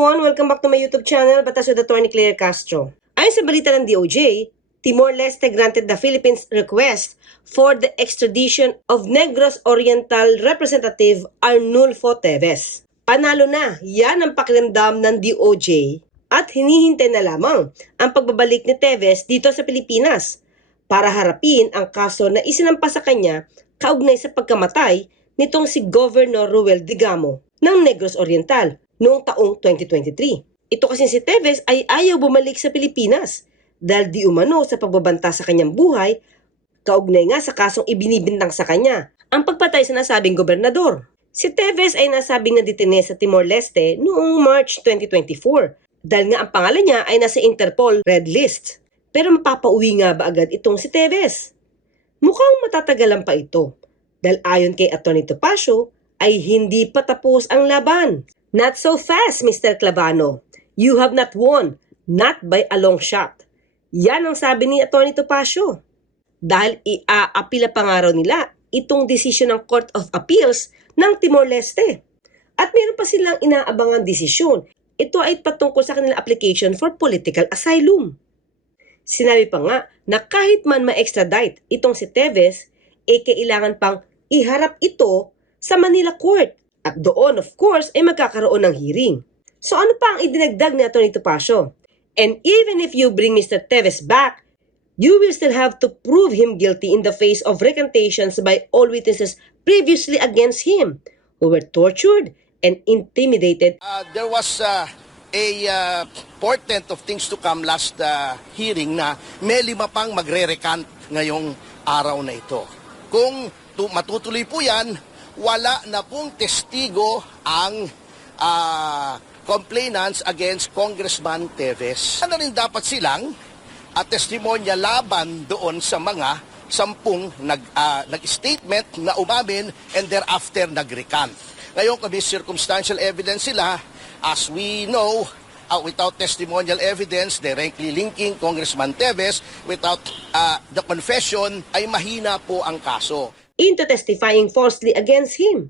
everyone! Welcome back to my YouTube channel, Batas with Attorney Claire Castro. Ayon sa balita ng DOJ, Timor-Leste granted the Philippines request for the extradition of Negros Oriental Representative Arnulfo Teves. Panalo na, yan ang pakiramdam ng DOJ at hinihintay na lamang ang pagbabalik ni Teves dito sa Pilipinas para harapin ang kaso na isinampa sa kanya kaugnay sa pagkamatay nitong si Governor Ruel Digamo ng Negros Oriental noong taong 2023. Ito kasi si Teves ay ayaw bumalik sa Pilipinas dahil di umano sa pagbabanta sa kanyang buhay, kaugnay nga sa kasong ibinibintang sa kanya ang pagpatay sa nasabing gobernador. Si Teves ay nasabing na detine sa Timor-Leste noong March 2024 dahil nga ang pangalan niya ay nasa Interpol Red List. Pero mapapauwi nga ba agad itong si Teves? Mukhang matatagalan pa ito dahil ayon kay Atty. Topacio ay hindi pa tapos ang laban. Not so fast, Mr. Clavano. You have not won, not by a long shot. Yan ang sabi ni Atty. Topacio. Dahil iaapila pa nga raw nila itong desisyon ng Court of Appeals ng Timor-Leste. At meron pa silang inaabangang desisyon. Ito ay patungkol sa kanilang application for political asylum. Sinabi pa nga na kahit man ma-extradite itong si Teves, eh kailangan pang iharap ito sa Manila Court. At doon, of course, ay magkakaroon ng hearing. So ano pa ang idinagdag ni Atty. Topacio? And even if you bring Mr. Teves back, you will still have to prove him guilty in the face of recantations by all witnesses previously against him, who were tortured and intimidated Uh, there was uh, a uh, portent of things to come last uh, hearing na may lima pang magre-recant ngayong araw na ito. Kung tu- matutuloy po yan, wala na pong testigo ang uh, complainants against Congressman Teves. Ano rin dapat silang at testimonya laban doon sa mga sampung nag, ah, nag-statement na umamin and thereafter nag-recant. Ngayon kami circumstantial evidence sila, as we know, ah, without testimonial evidence, directly linking Congressman Teves, without ah, the confession, ay mahina po ang kaso. Into testifying falsely against him.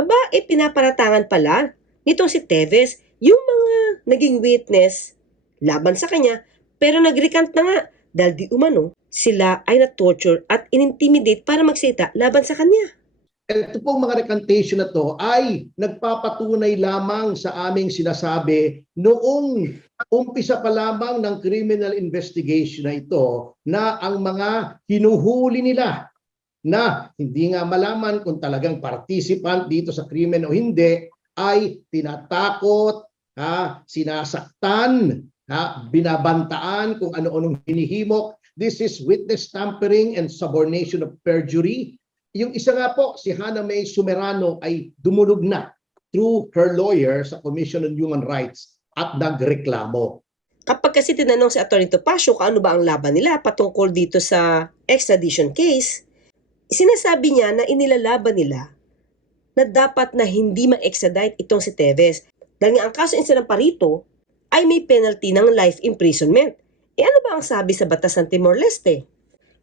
Aba, eh pinaparatangan pala nitong si Teves yung mga naging witness laban sa kanya pero nag-recant na nga dahil di umano sila ay na-torture at in-intimidate para magsita laban sa kanya. Ito pong mga recantation na to ay nagpapatunay lamang sa aming sinasabi noong umpisa pa lamang ng criminal investigation na ito na ang mga hinuhuli nila na hindi nga malaman kung talagang participant dito sa krimen o hindi ay tinatakot, ha, sinasaktan, ha, binabantaan kung ano-anong hinihimok. This is witness tampering and subornation of perjury. Yung isa nga po, si Hannah May Sumerano ay dumulog na through her lawyer sa Commission on Human Rights at nagreklamo. Kapag kasi tinanong si Atty. Topacio kung ano ba ang laban nila patungkol dito sa extradition case, sinasabi niya na inilalaban nila na dapat na hindi ma-extradite itong si Teves. Dahil nga ang kaso insa parito ay may penalty ng life imprisonment. E ano ba ang sabi sa batas ng Timor-Leste?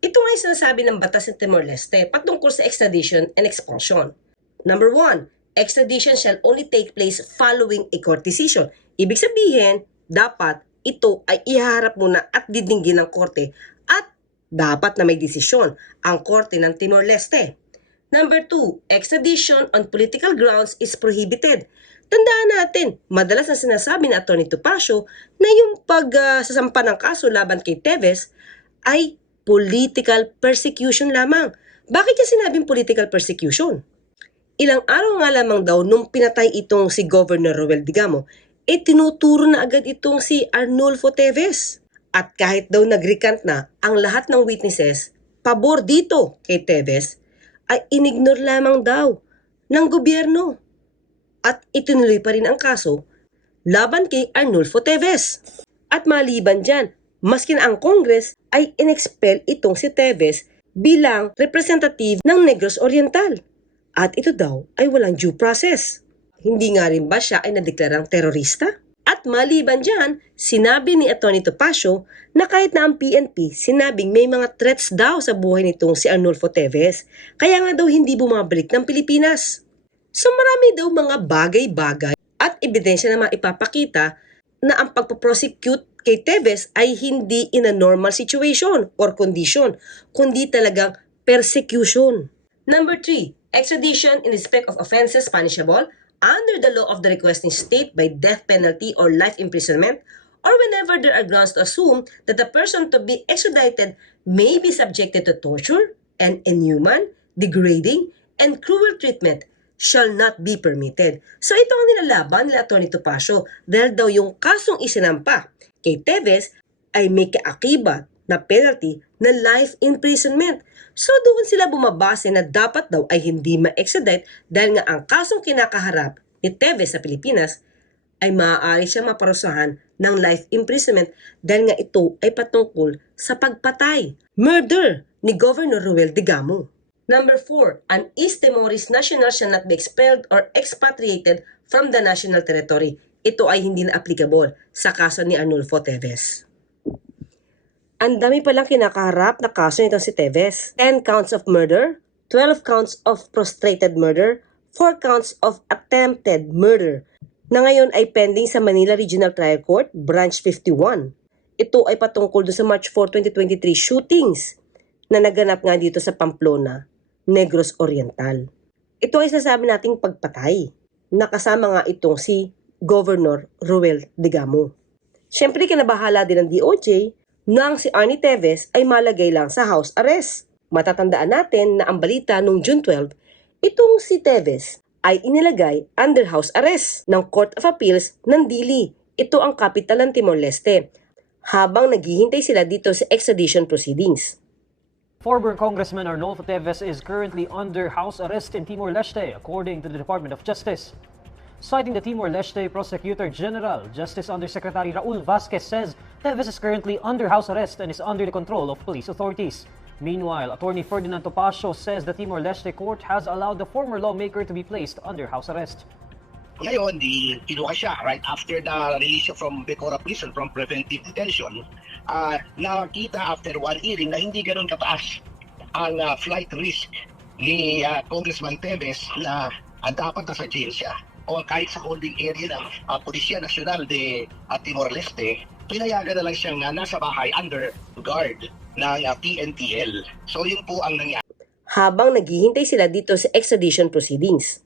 Ito nga yung sinasabi ng batas ng Timor-Leste patungkol sa extradition and expulsion. Number one, extradition shall only take place following a court decision. Ibig sabihin, dapat ito ay iharap muna at didinggin ng korte dapat na may desisyon ang korte ng Timor-Leste. Number two, extradition on political grounds is prohibited. Tandaan natin, madalas na sinasabi ni Atty. Topacio na yung pagsasampa ng kaso laban kay Teves ay political persecution lamang. Bakit niya sinabing political persecution? Ilang araw nga lamang daw nung pinatay itong si Governor Roel Digamo, eh tinuturo na agad itong si Arnulfo Teves. At kahit daw nag-recant na ang lahat ng witnesses, pabor dito kay Teves, ay inignore lamang daw ng gobyerno. At itinuloy pa rin ang kaso laban kay Arnulfo Teves. At maliban dyan, maskin ang Congress ay inexpel itong si Teves bilang representative ng Negros Oriental. At ito daw ay walang due process. Hindi nga rin ba siya ay nadeklarang terorista? At maliban dyan, sinabi ni Atty. Topacio na kahit na ang PNP sinabing may mga threats daw sa buhay nitong si Arnulfo Teves, kaya nga daw hindi bumabalik ng Pilipinas. So marami daw mga bagay-bagay at ebidensya na maipapakita na ang pagpaprosecute kay Teves ay hindi in a normal situation or condition, kundi talagang persecution. Number three, extradition in respect of offenses punishable under the law of the requesting state by death penalty or life imprisonment or whenever there are grounds to assume that the person to be extradited may be subjected to torture and inhuman, degrading, and cruel treatment shall not be permitted. So ito ang nilalaban nila Atty. Topacio dahil daw yung kasong isinampa kay Teves ay may kaakibat na penalty na life imprisonment. So doon sila bumabase na dapat daw ay hindi ma-extradite dahil nga ang kasong kinakaharap ni Teves sa Pilipinas ay maaari siya maparusahan ng life imprisonment dahil nga ito ay patungkol sa pagpatay, murder ni Governor Ruel Digamo. Number 4, an East Timorese national shall not be expelled or expatriated from the national territory. Ito ay hindi na applicable sa kaso ni Arnulfo Teves. Ang dami palang kinakaharap na kaso nitong si Teves. 10 counts of murder, 12 counts of prostrated murder, 4 counts of attempted murder na ngayon ay pending sa Manila Regional Trial Court, Branch 51. Ito ay patungkol do sa March 4, 2023 shootings na naganap nga dito sa Pamplona, Negros Oriental. Ito ay sasabi nating pagpatay. Nakasama nga itong si Governor Ruel Digamo. Siyempre kinabahala din ng DOJ nang si Arnie Teves ay malagay lang sa house arrest. Matatandaan natin na ang balita noong June 12, itong si Teves ay inilagay under house arrest ng Court of Appeals ng Dili. Ito ang capital ng Timor-Leste habang naghihintay sila dito sa extradition proceedings. Former Congressman Arnolfo Teves is currently under house arrest in Timor-Leste, according to the Department of Justice. Citing the Timor-Leste Prosecutor General, Justice Undersecretary Raul Vasquez says Teves is currently under house arrest and is under the control of police authorities. Meanwhile, Attorney Ferdinand Topacio says the Timor-Leste court has allowed the former lawmaker to be placed under house arrest. Ngayon, di kinuha siya right after the release from Becora Prison from preventive detention. ah nakita after one hearing na hindi ganoon kataas ang ah, flight risk ni ah, Congressman Teves na ah, dapat nasa jail siya o kahit sa holding area ng uh, Pulisya Nacional de ah, Timor-Leste, pinayagan na lang siyang nasa bahay under guard ng ah, PNTL. So yun po ang nangyari. habang naghihintay sila dito sa extradition proceedings.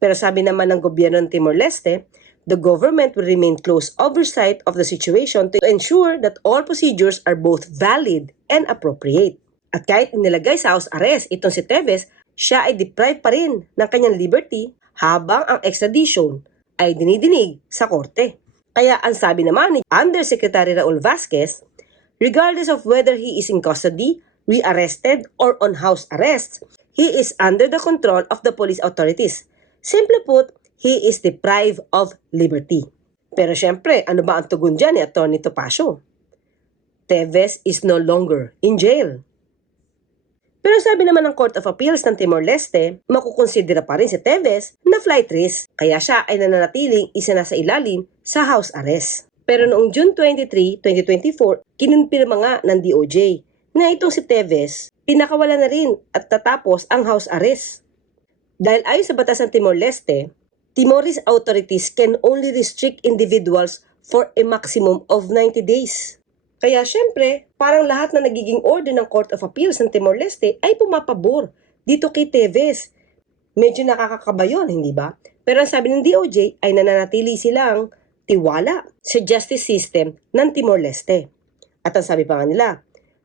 Pero sabi naman ng gobyerno ng Timor-Leste, the government will remain close oversight of the situation to ensure that all procedures are both valid and appropriate. At kahit inilagay sa house arrest itong si Teves, siya ay deprived pa rin ng kanyang liberty habang ang extradition ay dinidinig sa korte. Kaya ang sabi naman ni Undersecretary Raul Vasquez, regardless of whether he is in custody, rearrested, or on house arrest, he is under the control of the police authorities. Simply put, he is deprived of liberty. Pero syempre, ano ba ang tugon dyan ni Atty. Topacio? Teves is no longer in jail. Pero sabi naman ng Court of Appeals ng Timor-Leste, makukonsidera pa rin si Teves na flight risk, kaya siya ay nananatiling isa na sa ilalim sa house arrest. Pero noong June 23, 2024, kinumpirma nga ng DOJ na itong si Teves, pinakawala na rin at tatapos ang house arrest. Dahil ayon sa batas ng Timor-Leste, Timorese authorities can only restrict individuals for a maximum of 90 days. Kaya syempre, parang lahat na nagiging order ng Court of Appeals ng Timor-Leste ay pumapabor dito kay Teves. Medyo nakakakaba yun, hindi ba? Pero ang sabi ng DOJ ay nananatili silang tiwala sa justice system ng Timor-Leste. At ang sabi pa nga nila,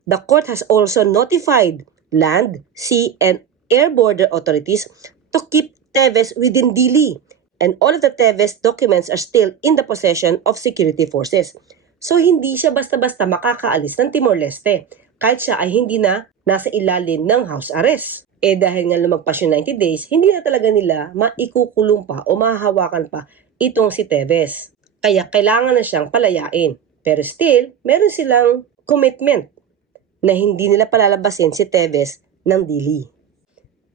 the court has also notified land, sea, and air border authorities to keep Teves within Dili. And all of the Teves documents are still in the possession of security forces. So hindi siya basta-basta makakaalis ng Timor-Leste kahit siya ay hindi na nasa ilalim ng house arrest. Eh dahil nga lumagpas yung 90 days, hindi na talaga nila maikukulong pa o mahahawakan pa itong si Teves. Kaya kailangan na siyang palayain. Pero still, meron silang commitment na hindi nila palalabasin si Teves ng Dili.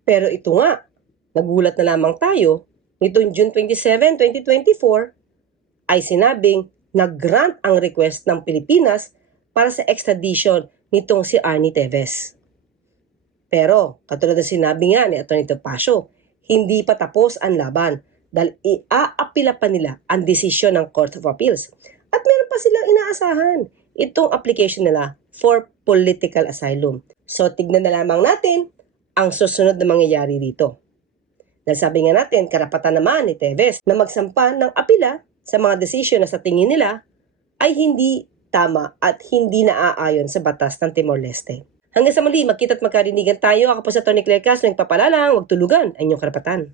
Pero ito nga, nagulat na lamang tayo, nitong June 27, 2024, ay sinabing nag-grant ang request ng Pilipinas para sa extradition nitong si Arnie Teves. Pero, katulad ng sinabi nga ni Atty. Topacio, hindi pa tapos ang laban dahil iaapila pa nila ang desisyon ng Court of Appeals. At meron pa silang inaasahan itong application nila for political asylum. So tignan na lamang natin ang susunod na mangyayari dito. Dahil sabi nga natin, karapatan naman ni Teves na magsampa ng apila sa mga desisyon na sa tingin nila ay hindi tama at hindi naaayon sa batas ng Timor-Leste. Hanggang sa muli, magkita at magkarinigan tayo. Ako po sa Tony Claire Castro, nagpapalalang, huwag tulugan ang inyong karapatan.